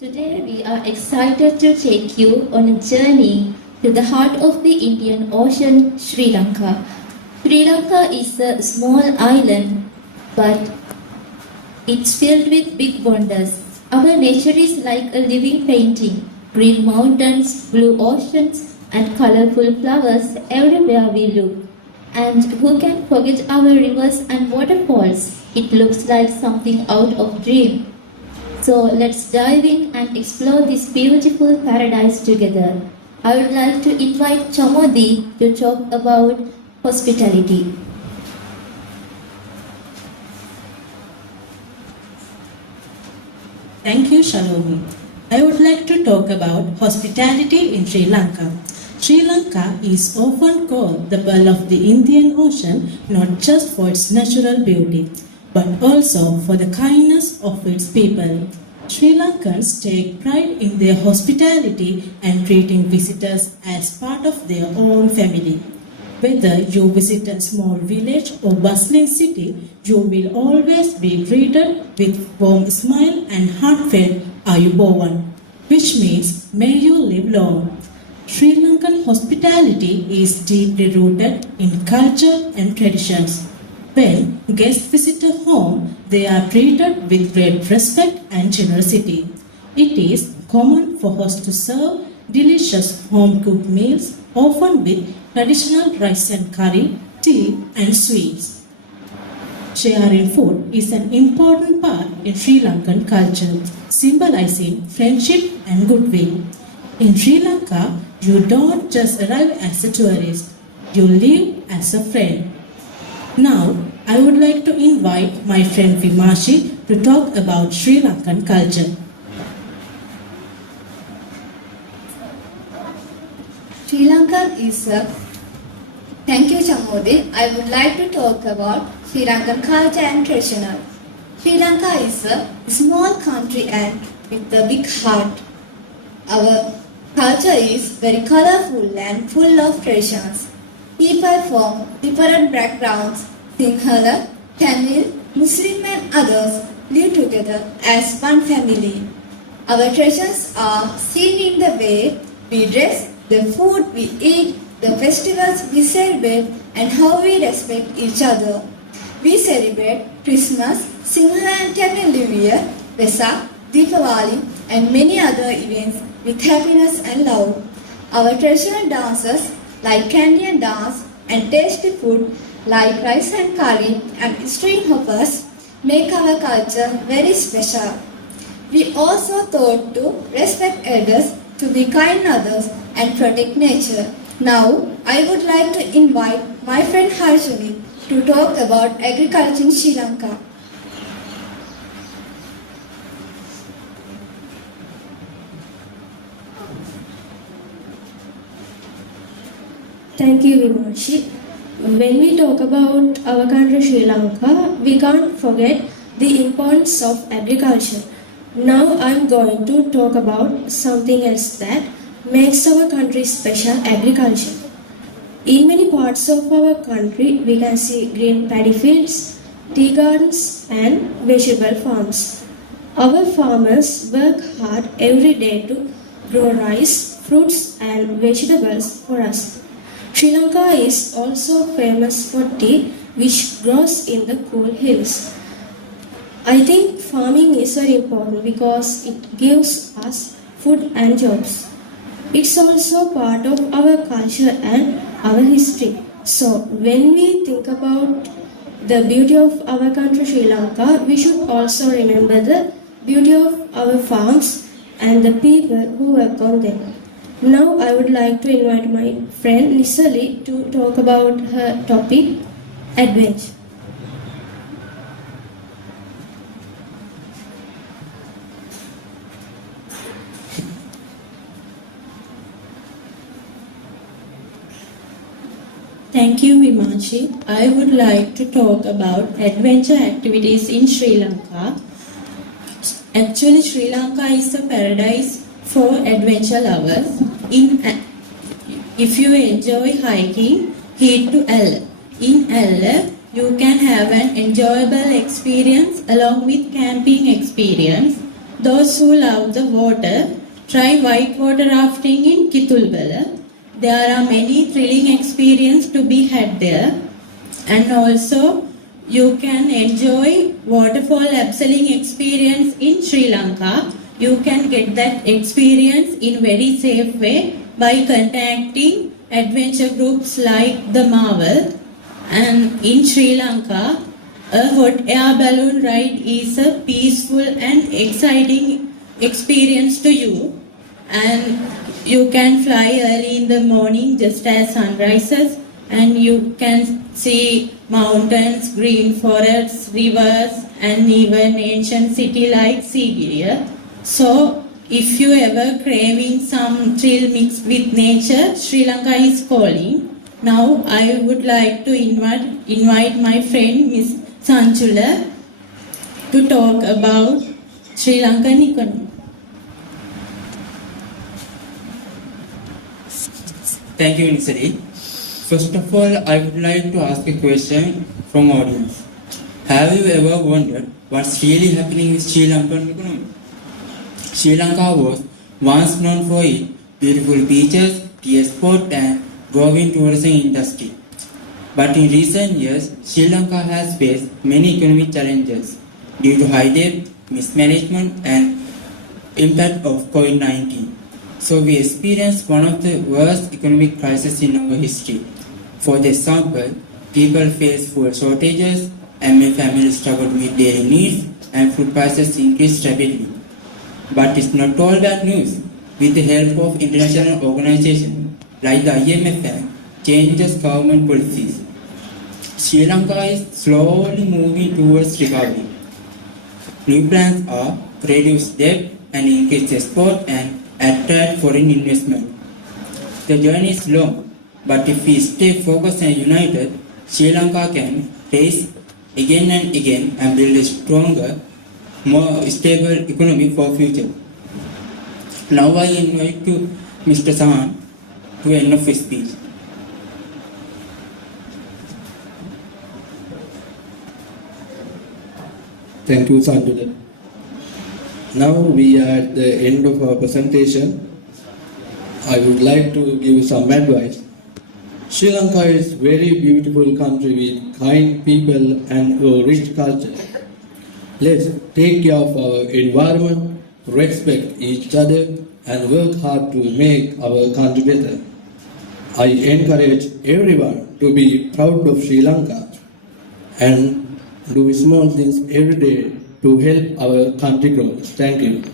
Today we are excited to take you on a journey to the heart of the Indian Ocean, Sri Lanka. Sri Lanka is a small island, but it's filled with big wonders. Our nature is like a living painting. Green mountains, blue oceans, and colorful flowers everywhere we look. And who can forget our rivers and waterfalls? It looks like something out of dream. So let's dive in and explore this beautiful paradise together. I would like to invite Chamodi to talk about hospitality. Thank you, Shalomi. I would like to talk about hospitality in Sri Lanka. Sri Lanka is often called the pearl of the Indian Ocean, not just for its natural beauty, but also for the kindness of its people. Sri Lankans take pride in their hospitality and treating visitors as part of their own family. Whether you visit a small village or bustling city, you will always be greeted with warm smile and heartfelt Ayubowan, which means may you live long. Sri Lankan hospitality is deeply rooted in culture and traditions. When guests visit a home, they are treated with great respect and generosity. It is common for hosts to serve delicious home-cooked meals, often with traditional rice and curry, tea and sweets. Sharing food is an important part in Sri Lankan culture, symbolizing friendship and goodwill. In Sri Lanka, you don't just arrive as a tourist, you live as a friend. Now, I would like to invite my friend Vimashi to talk about Sri Lankan culture. Sri Lanka is a... Thank you, Chamodi. I would like to talk about Sri Lankan culture and traditional. Sri Lanka is a small country and with a big heart. Our culture is very colorful and full of traditions. People from different backgrounds, Sinhala, Tamil, Muslim and others live together as one family. Our traditions are seen in the way we dress, the food we eat, the festivals we celebrate and how we respect each other. We celebrate Christmas, Sinhala and Tamil New Year, Vesak, Deepavali and many other events with happiness and love. Our traditional dances like Candian dance and tasty food like rice and curry and string hoppers make our culture very special. We also taught to respect elders, to be kind others and protect nature. Now, I would like to invite my friend Harshini to talk about agriculture in Sri Lanka. Thank you, Vimashi. When we talk about our country Sri Lanka, we can't forget the importance of agriculture. Now I'm going to talk about something else that makes our country special, agriculture. In many parts of our country, we can see green paddy fields, tea gardens and vegetable farms. Our farmers work hard every day to grow rice, fruits and vegetables for us. Sri Lanka is also famous for tea, which grows in the cool hills. I think farming is very important because it gives us food and jobs. It's also part of our culture and our history. So when we think about the beauty of our country Sri Lanka, we should also remember the beauty of our farms and the people who work on them. Now I would like to invite my friend Nisali to talk about her topic, adventure. Thank you, Vimashi. I would like to talk about adventure activities in Sri Lanka. Actually, Sri Lanka is a paradise for adventure lovers. If you enjoy hiking, head to Ella. In Ella, you can have an enjoyable experience along with camping experience. Those who love the water, try whitewater rafting in Kitulbala. There are many thrilling experiences to be had there. And also, you can enjoy waterfall abseiling experience in Sri Lanka. You can get that experience in very safe way by contacting adventure groups like the Marvel. And in Sri Lanka, a hot air balloon ride is a peaceful and exciting experience to you. And you can fly early in the morning just as sun rises, and you can see mountains, green forests, rivers, and even ancient city like Sigiriya. So, if you ever craving some thrill mixed with nature, Sri Lanka is calling. Now, I would like to invite my friend Miss Sanchula to talk about Sri Lankan economy. Thank you, Nisari. First of all, I would like to ask a question from audience. Have you ever wondered what's really happening with Sri Lankan economy? Sri Lanka was once known for its beautiful beaches, tea export and growing tourism industry. But in recent years, Sri Lanka has faced many economic challenges due to high debt, mismanagement and impact of COVID-19. So we experienced one of the worst economic crises in our history. For example, people face food shortages, and many families struggled with daily needs, and food prices increased rapidly. But it's not all bad news. With the help of international organizations like the IMF and changes government policies, Sri Lanka is slowly moving towards recovery. New plans are to reduce debt and increase export and attract foreign investment. The journey is long, but if we stay focused and united, Sri Lanka can rise again and again and build a stronger, more stable economy for future. Now I invite to Mr. Sahan to end of his speech. Thank you, Sanjula. Now we are at the end of our presentation. I would like to give some advice. Sri Lanka is a very beautiful country with kind people and a rich culture. Let's take care of our environment, respect each other, and work hard to make our country better. I encourage everyone to be proud of Sri Lanka and do small things every day to help our country grow. Thank you.